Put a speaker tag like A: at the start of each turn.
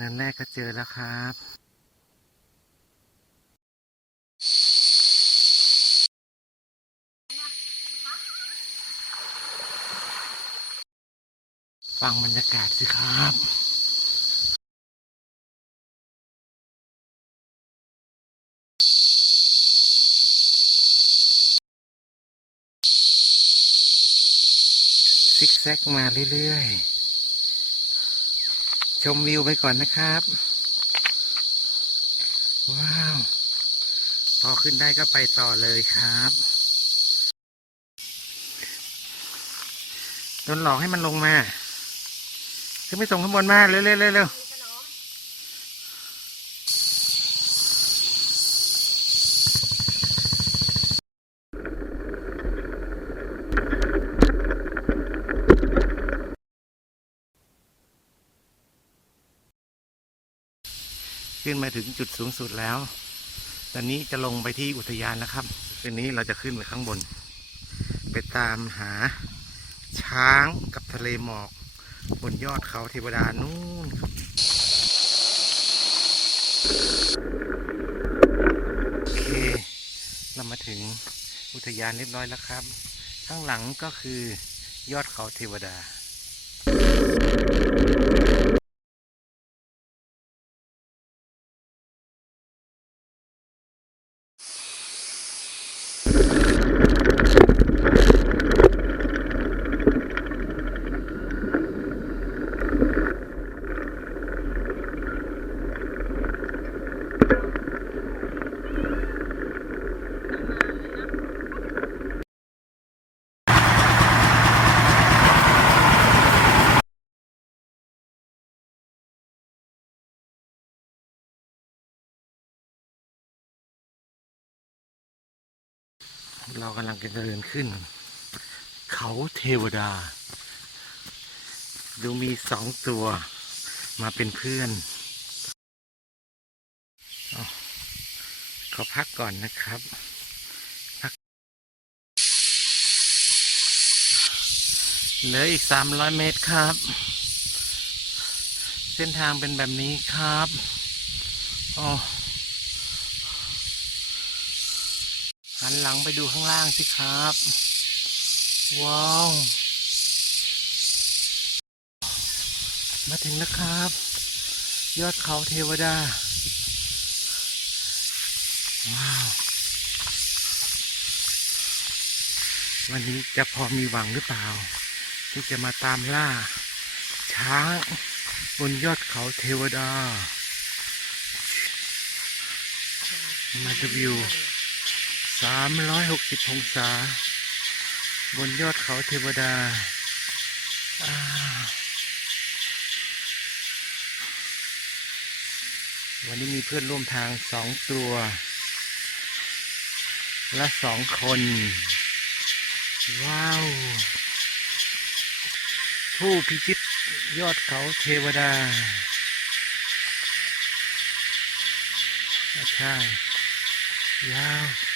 A: นันแรกก็เจอแล้วครับฟังบรรยากาศสิครับซิกแซกมาเรื่อยๆ ชมวิวไปก่อนนะครับ ว้าว พอขึ้นได้ก็ไปต่อเลยครับโดนหลอกให้มันลงมาขึ้นไปส่งข้างบนมา เร็วๆเร็วๆ ขึ้นมาถึงจุดสูงสุดแล้ว ตอนนี้จะลงไปที่อุทยานแล้วครับทีนี้เราจะขึ้นไปข้างบน ไปตามหาช้างกับทะเลหมอก บนยอดเขาเทวดานู่นครับโอเค เรามาถึงอุทยานเรียบร้อยแล้วครับ ข้างหลังก็คือยอดเขาเทวดา เรากำลังจะเดินขึ้น เขาเทวดา ดูมีสองตัวมาเป็นเพื่อนเอาขอพักก่อนนะครับพักเหลืออีกสามร้อยเมตรครับ เส้นทางเป็นแบบนี้ครับอ๋อ หันหลังไปดูข้างล่างสิครับ ว้าว มาถึงแล้วครับ ยอดเขาเทวดา ว้าว วันนี้จะพอมีหวังหรือเปล่า ที่จะมาตามล่า ช้างบนยอดเขาเทวดา มาดูวิว สามร้อยหกสิบองศา บนยอดเขาเทวดาอ่าวันนี้มีเพื่อนร่วมทางสองตัว และสองคน ว้าว ผู้พิชิตยอดเขาเทวดาใช่ยาว